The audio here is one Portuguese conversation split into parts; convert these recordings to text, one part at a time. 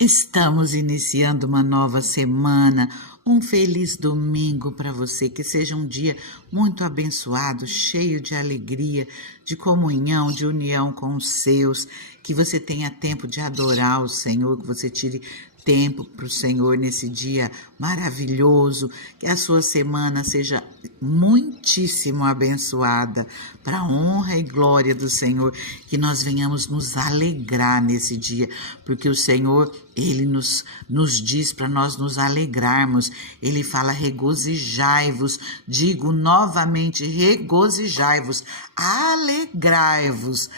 Estamos iniciando uma nova semana. Um feliz domingo para você, que seja um dia muito abençoado, cheio de alegria, de comunhão, de união com os seus, que você tenha tempo de adorar o Senhor, que você tire tempo para o Senhor nesse dia maravilhoso, que a sua semana seja muitíssimo abençoada, para a honra e glória do Senhor, que nós venhamos nos alegrar nesse dia, porque o Senhor, Ele nos diz para nós nos alegrarmos. Ele fala: regozijai-vos, digo novamente, regozijai-vos, alegrai-vos,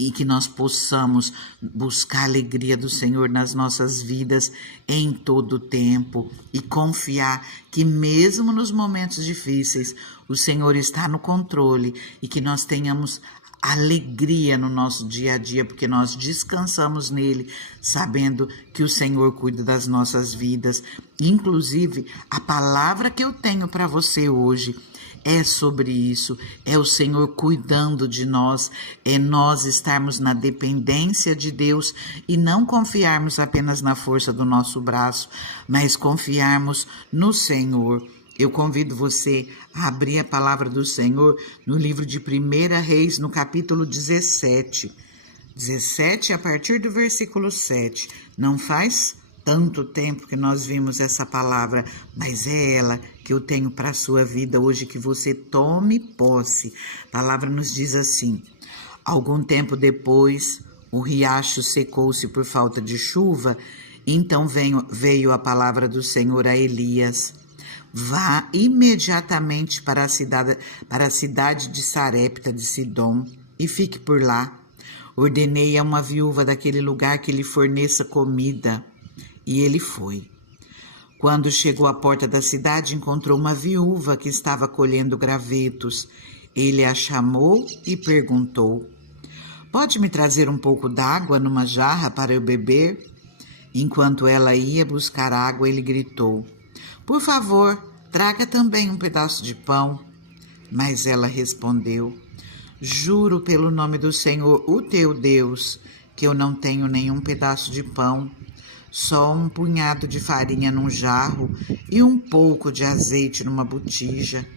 e que nós possamos buscar a alegria do Senhor nas nossas vidas em todo o tempo e confiar que mesmo nos momentos difíceis o Senhor está no controle e que nós tenhamos alegria no nosso dia a dia, porque nós descansamos nele, sabendo que o Senhor cuida das nossas vidas. Inclusive, a palavra que eu tenho para você hoje é sobre isso, é o Senhor cuidando de nós, é nós estarmos na dependência de Deus e não confiarmos apenas na força do nosso braço, mas confiarmos no Senhor. Eu convido você a abrir a palavra do Senhor no livro de 1 Reis, no capítulo 17. 17 a partir do versículo 7. Não faz tanto tempo que nós vimos essa palavra, mas é ela que eu tenho para a sua vida hoje, que você tome posse. A palavra nos diz assim: algum tempo depois, o riacho secou-se por falta de chuva, então veio a palavra do Senhor a Elias: vá imediatamente para a cidade de Sarepta de Sidom e fique por lá. Ordenei a uma viúva daquele lugar que lhe forneça comida. E ele foi. Quando chegou à porta da cidade, encontrou uma viúva que estava colhendo gravetos. Ele a chamou e perguntou: pode me trazer um pouco d'água numa jarra para eu beber? Enquanto ela ia buscar água, ele gritou: por favor, traga também um pedaço de pão. Mas ela respondeu: juro pelo nome do Senhor, o teu Deus, que eu não tenho nenhum pedaço de pão, só um punhado de farinha num jarro e um pouco de azeite numa botija.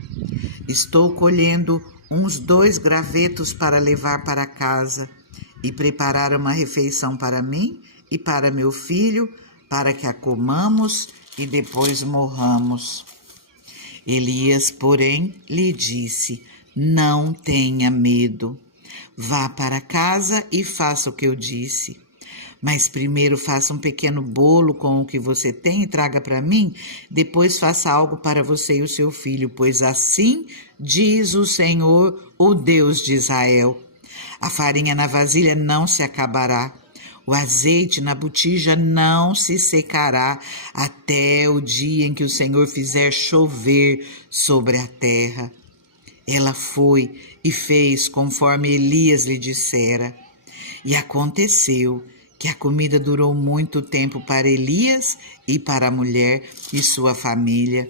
Estou colhendo uns 2 gravetos para levar para casa e preparar uma refeição para mim e para meu filho, para que a comamos e depois morramos. Elias, porém, lhe disse: não tenha medo. Vá para casa e faça o que eu disse. Mas primeiro faça um pequeno bolo com o que você tem e traga para mim. Depois faça algo para você e o seu filho, pois assim diz o Senhor, o Deus de Israel: a farinha na vasilha não se acabará, o azeite na botija não se secará, até o dia em que o Senhor fizer chover sobre a terra. Ela foi e fez conforme Elias lhe dissera. E aconteceu que a comida durou muito tempo para Elias e para a mulher e sua família,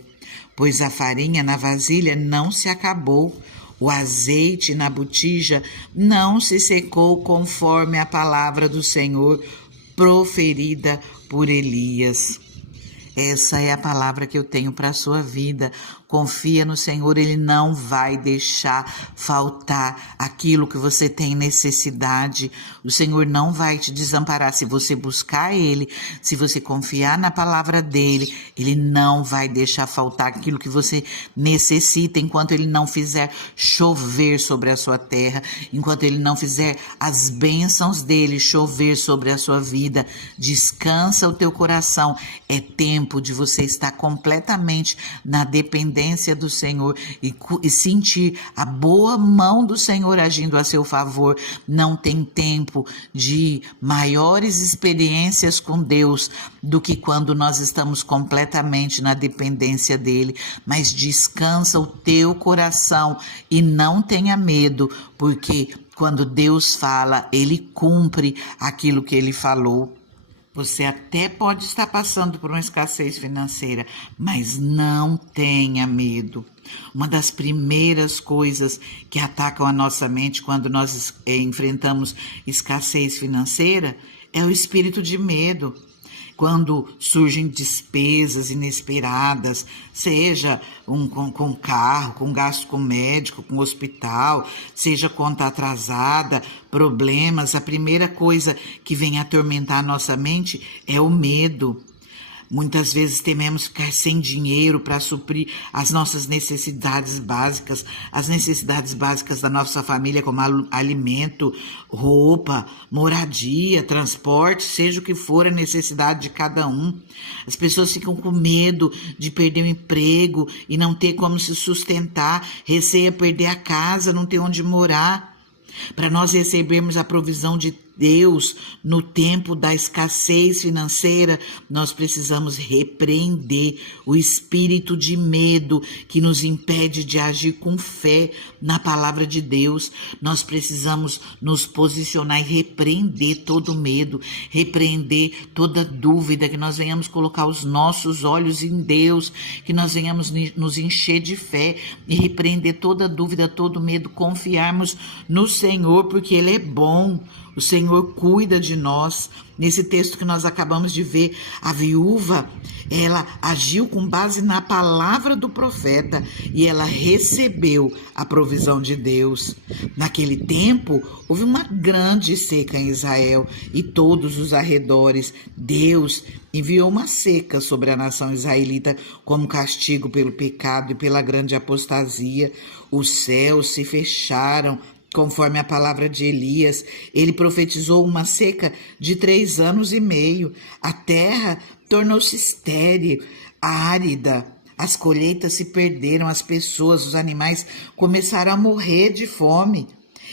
pois a farinha na vasilha não se acabou, o azeite na botija não se secou, conforme a palavra do Senhor proferida por Elias. Essa é a palavra que eu tenho para a sua vida. Confia no Senhor, Ele não vai deixar faltar aquilo que você tem necessidade. O Senhor não vai te desamparar. Se você buscar Ele, se você confiar na palavra dEle, Ele não vai deixar faltar aquilo que você necessita, enquanto Ele não fizer chover sobre a sua terra, enquanto Ele não fizer as bênçãos dEle chover sobre a sua vida. Descansa o teu coração. É tempo de você estar completamente na dependência do Senhor e sentir a boa mão do Senhor agindo a seu favor. Não tem tempo de maiores experiências com Deus do que quando nós estamos completamente na dependência dele. Mas descansa o teu coração e não tenha medo, porque quando Deus fala, ele cumpre aquilo que ele falou. Você até pode estar passando por uma escassez financeira, mas não tenha medo. Uma das primeiras coisas que atacam a nossa mente quando nós enfrentamos escassez financeira é o espírito de medo. quando surgem despesas inesperadas, seja com carro, com gasto com médico, com hospital, seja conta atrasada, problemas, a primeira coisa que vem atormentar a nossa mente é o medo. Muitas vezes tememos ficar sem dinheiro para suprir as nossas necessidades básicas, as necessidades básicas da nossa família, como alimento, roupa, moradia, transporte, seja o que for a necessidade de cada um. As pessoas ficam com medo de perder o emprego e não ter como se sustentar, receia perder a casa, não ter onde morar. Para nós recebermos a provisão de Deus no tempo da escassez financeira, nós precisamos repreender o espírito de medo que nos impede de agir com fé na palavra de Deus. Nós precisamos nos posicionar e repreender todo medo, repreender toda dúvida, que nós venhamos colocar os nossos olhos em Deus, que nós venhamos nos encher de fé e repreender toda dúvida, todo medo, confiarmos no Senhor, porque Ele é bom. O Senhor cuida de nós. Nesse texto que nós acabamos de ver, a viúva, ela agiu com base na palavra do profeta e ela recebeu a provisão de Deus. Naquele tempo, houve uma grande seca em Israel e todos os arredores. Deus enviou uma seca sobre a nação israelita como castigo pelo pecado e pela grande apostasia. Os céus se fecharam. Conforme a palavra de Elias, ele profetizou uma seca de 3 anos e meio. A terra tornou-se estéril, árida. As colheitas se perderam, as pessoas, os animais começaram a morrer de fome.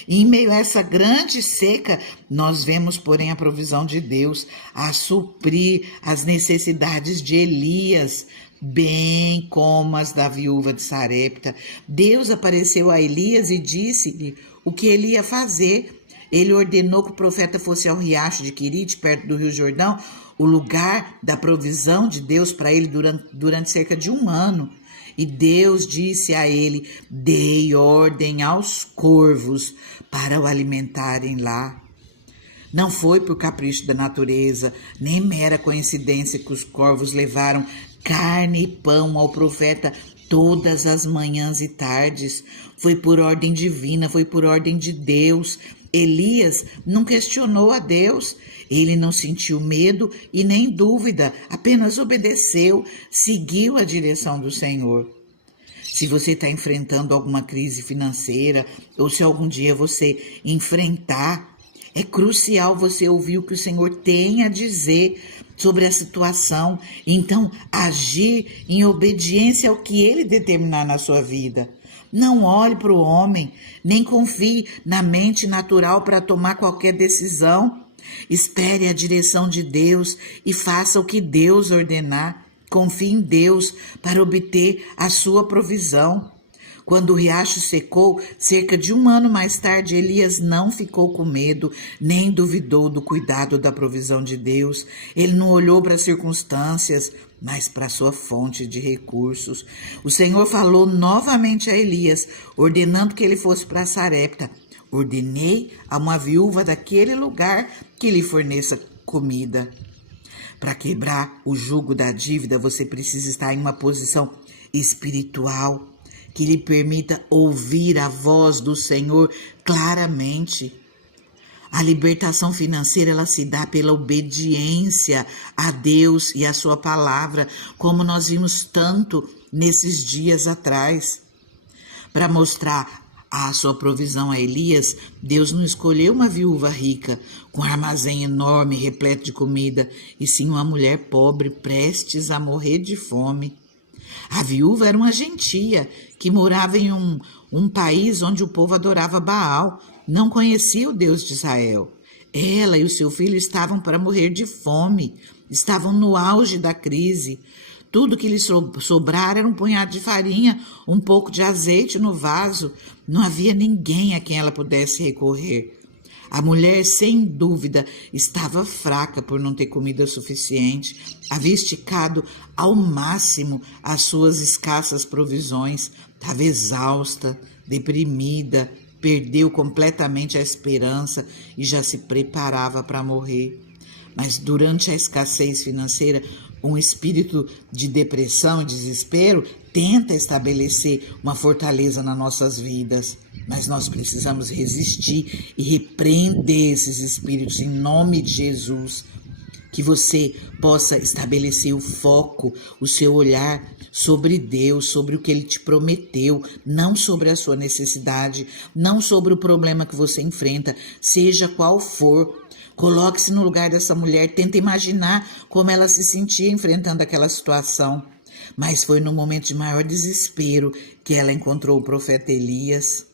E em meio a essa grande seca, nós vemos, porém, a provisão de Deus a suprir as necessidades de Elias, bem como as da viúva de Sarepta. Deus apareceu a Elias e disse-lhe o que ele ia fazer. Ele ordenou que o profeta fosse ao riacho de Querite, perto do rio Jordão, o lugar da provisão de Deus para ele durante cerca de 1 ano. E Deus disse a ele: dei ordem aos corvos para o alimentarem lá. Não foi por capricho da natureza, nem mera coincidência que os corvos levaram carne e pão ao profeta todas as manhãs e tardes. Foi por ordem divina, foi por ordem de Deus. Elias não questionou a Deus, ele não sentiu medo e nem dúvida, apenas obedeceu, seguiu a direção do Senhor. Se você está enfrentando alguma crise financeira ou se algum dia você enfrentar, é crucial você ouvir o que o Senhor tem a dizer sobre a situação, então agir em obediência ao que Ele determinar na sua vida. Não olhe para o homem, nem confie na mente natural para tomar qualquer decisão. Espere a direção de Deus e faça o que Deus ordenar. Confie em Deus para obter a sua provisão. Quando o riacho secou, cerca de 1 ano mais tarde, Elias não ficou com medo, nem duvidou do cuidado da provisão de Deus. Ele não olhou para as circunstâncias, mas para a sua fonte de recursos. O Senhor falou novamente a Elias, ordenando que ele fosse para Sarepta. Ordenei a uma viúva daquele lugar que lhe forneça comida. Para quebrar o jugo da dívida, você precisa estar em uma posição espiritual que lhe permita ouvir a voz do Senhor claramente. A libertação financeira, ela se dá pela obediência a Deus e a sua palavra, como nós vimos tanto nesses dias atrás. Para mostrar a sua provisão a Elias, Deus não escolheu uma viúva rica, com um armazém enorme, repleto de comida, e sim uma mulher pobre, prestes a morrer de fome. A viúva era uma gentia que morava em um país onde o povo adorava Baal, não conhecia o Deus de Israel. Ela e o seu filho estavam para morrer de fome, estavam no auge da crise. Tudo que lhes sobrara era um punhado de farinha, um pouco de azeite no vaso. Não havia ninguém a quem ela pudesse recorrer. A mulher, sem dúvida, estava fraca por não ter comida suficiente. Havia esticado ao máximo as suas escassas provisões. Estava exausta, deprimida, perdeu completamente a esperança e já se preparava para morrer. mas durante a escassez financeira, um espírito de depressão e desespero tenta estabelecer uma fortaleza nas nossas vidas. Mas nós precisamos resistir e repreender esses espíritos em nome de Jesus. Que você possa estabelecer o foco, o seu olhar sobre Deus, sobre o que Ele te prometeu, não sobre a sua necessidade, não sobre o problema que você enfrenta, seja qual for. Coloque-se no lugar dessa mulher, tenta imaginar como ela se sentia enfrentando aquela situação. Mas foi no momento de maior desespero que ela encontrou o profeta Elias.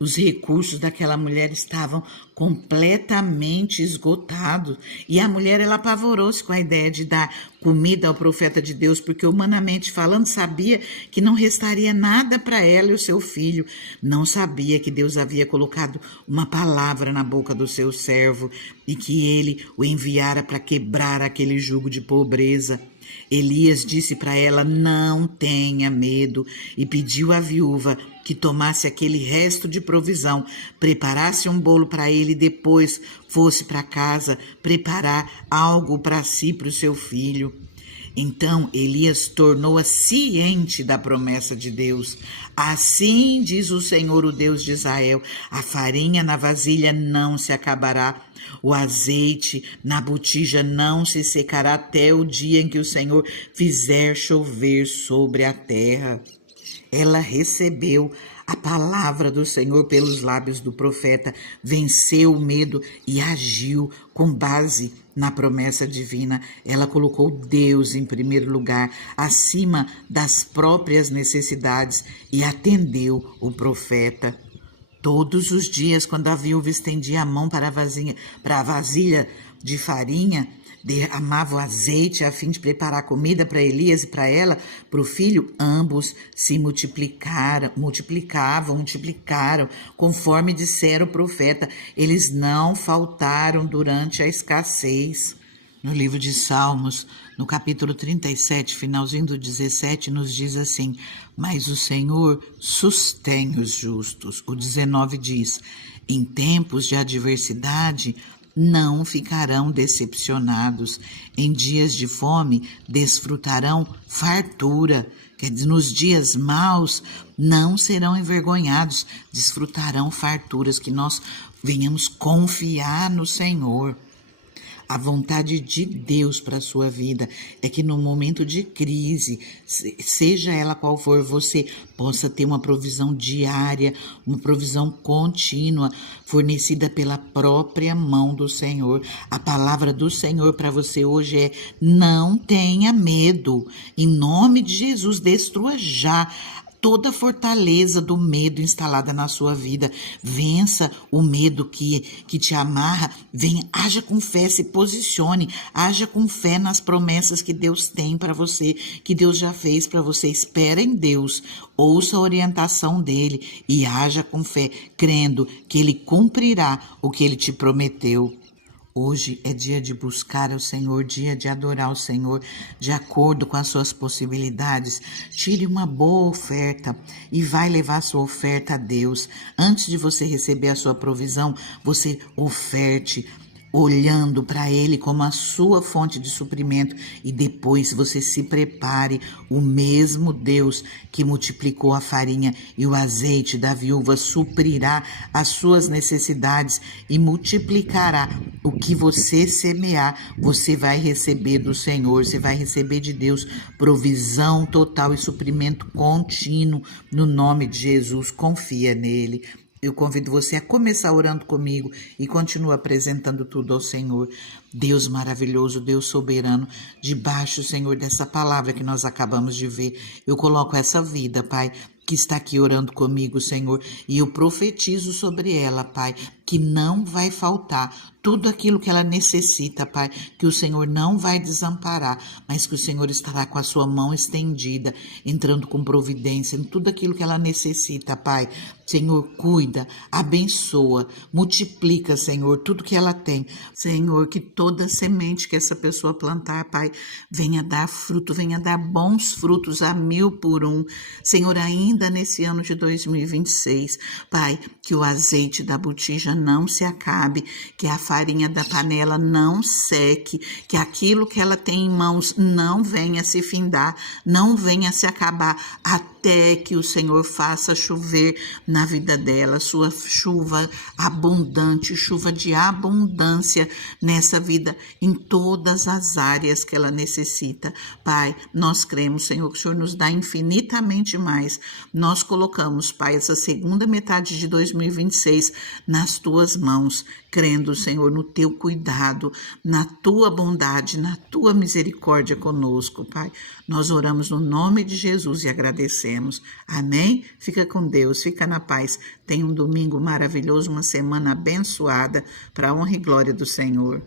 Os recursos daquela mulher estavam completamente esgotados. E a mulher, ela apavorou-se com a ideia de dar comida ao profeta de Deus, porque humanamente falando, sabia que não restaria nada para ela e o seu filho. Não sabia que Deus havia colocado uma palavra na boca do seu servo e que ele o enviara para quebrar aquele jugo de pobreza. Elias disse para ela: não tenha medo, e pediu à viúva que tomasse aquele resto de provisão, preparasse um bolo para ele e depois fosse para casa preparar algo para si, para o seu filho. Então Elias tornou-a ciente da promessa de Deus. Assim diz o Senhor, o Deus de Israel: a farinha na vasilha não se acabará, o azeite na botija não se secará até o dia em que o Senhor fizer chover sobre a terra. Ela recebeu a palavra do Senhor pelos lábios do profeta, venceu o medo e agiu com base na promessa divina. Ela colocou Deus em primeiro lugar, acima das próprias necessidades, e atendeu o profeta. Todos os dias, quando a viúva estendia a mão para a vasilha de farinha, derramava o azeite a fim de preparar comida para Elias e para ela, para o filho, ambos se multiplicaram, conforme dissera o profeta. Eles não faltaram durante a escassez. No livro de Salmos, no capítulo 37, finalzinho do 17, nos diz assim: mas o Senhor sustém os justos. O 19 diz: em tempos de adversidade, não ficarão decepcionados. Em dias de fome, desfrutarão fartura. Quer dizer, nos dias maus, não serão envergonhados, desfrutarão farturas. Que nós venhamos confiar no Senhor. A vontade de Deus para a sua vida é que no momento de crise, seja ela qual for, você possa ter uma provisão diária, uma provisão contínua, fornecida pela própria mão do Senhor. A palavra do Senhor para você hoje é: não tenha medo. Em nome de Jesus, destrua já toda a fortaleza do medo instalada na sua vida. Vença o medo que te amarra. Venha, haja com fé, se posicione, haja com fé nas promessas que Deus tem para você, que Deus já fez para você. Espera em Deus, ouça a orientação dele e haja com fé, crendo que ele cumprirá o que ele te prometeu. Hoje é dia de buscar o Senhor, dia de adorar o Senhor, de acordo com as suas possibilidades. Tire uma boa oferta e vai levar a sua oferta a Deus. Antes de você receber a sua provisão, você oferte, olhando para Ele como a sua fonte de suprimento, e depois você se prepare. O mesmo Deus que multiplicou a farinha e o azeite da viúva suprirá as suas necessidades e multiplicará o que você semear. Você vai receber do Senhor, você vai receber de Deus provisão total e suprimento contínuo no nome de Jesus. Confia nele. Eu convido você a começar orando comigo e continua apresentando tudo ao Senhor. Deus maravilhoso, Deus soberano, debaixo, Senhor, dessa palavra que nós acabamos de ver, eu coloco essa vida, Pai, que está aqui orando comigo, Senhor, e eu profetizo sobre ela, Pai, que não vai faltar tudo aquilo que ela necessita, Pai, que o Senhor não vai desamparar, mas que o Senhor estará com a sua mão estendida, entrando com providência em tudo aquilo que ela necessita, Pai. Senhor, cuida, abençoa, multiplica, Senhor, tudo que ela tem. Senhor, que toda semente que essa pessoa plantar, Pai, venha dar fruto, venha dar bons frutos a 1000 por 1. Senhor, ainda nesse ano de 2026, Pai, que o azeite da botija não se acabe, que a farinha da panela não seque, que aquilo que ela tem em mãos não venha se findar, não venha se acabar, até que o Senhor faça chover na vida dela, sua chuva abundante, chuva de abundância nessa vida, em todas as áreas que ela necessita. Pai, nós cremos, Senhor, que o Senhor nos dá infinitamente mais. Nós colocamos, Pai, essa segunda metade de 2026 nas tuas mãos, crendo, Senhor, no teu cuidado, na tua bondade, na tua misericórdia conosco, Pai. Nós oramos no nome de Jesus e agradecemos. Amém? Fica com Deus, fica na paz. Tenha um domingo maravilhoso, uma semana abençoada, para a honra e glória do Senhor.